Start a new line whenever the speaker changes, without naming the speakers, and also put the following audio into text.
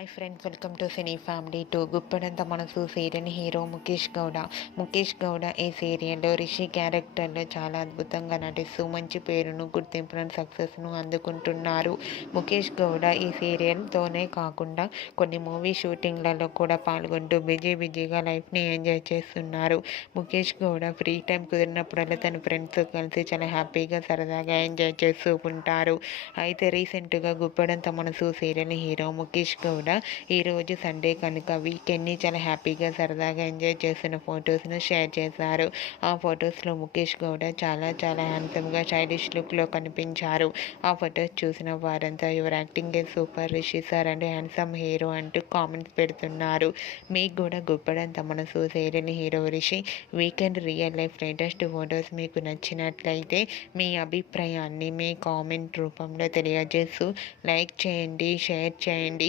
Hi friends welcome to cine family two. Guppedantha Manasu serial hero Mukesh Gowda. Mukesh Gowda ఈ సీరియల్లో రిషి క్యారెక్టర్లో చాలా అద్భుతంగా నటిస్తూ మంచి పేరును గుర్తింపును సక్సెస్ను అందుకుంటున్నారు. ముఖేష్ గౌడ ఈ సీరియల్తోనే కాకుండా కొన్ని మూవీ షూటింగ్లలో కూడా పాల్గొంటూ బిజీ బిజీగా లైఫ్ని ఎంజాయ్ చేస్తున్నారు. ముఖేష్ గౌడ ఫ్రీ టైం కుదిరినప్పుడల్లా తన ఫ్రెండ్స్తో కలిసి చాలా హ్యాపీగా సరదాగా ఎంజాయ్ చేస్తూ ఉంటారు. అయితే రీసెంట్గా గుప్పడంత మనసు సీరియల్ హీరో ముఖేష్ గౌడ ఈరోజు సండే కనుక వీకెండ్ని చాలా హ్యాపీగా సరదాగా ఎంజాయ్ చేసిన ఫొటోస్ను షేర్ చేశారు. ఆ ఫొటోస్లో ముఖేష్ గౌడ చాలా చాలా హ్యాండ్సమ్గా స్టైలిష్ లుక్లో కనిపించారు. ఆ ఫొటోస్ చూసిన వారంతా your acting A super Rishi sir and handsome hero అంటూ కామెంట్స్ పెడుతున్నారు. మీకు కూడా Guppedantha Manasu సేరని hero Rishi weekend real life latest photos మీకు నచ్చినట్లయితే మీ అభిప్రాయాన్ని మీ కామెంట్ రూపంలో తెలియజేస్తూ లైక్ చేయండి షేర్ చేయండి.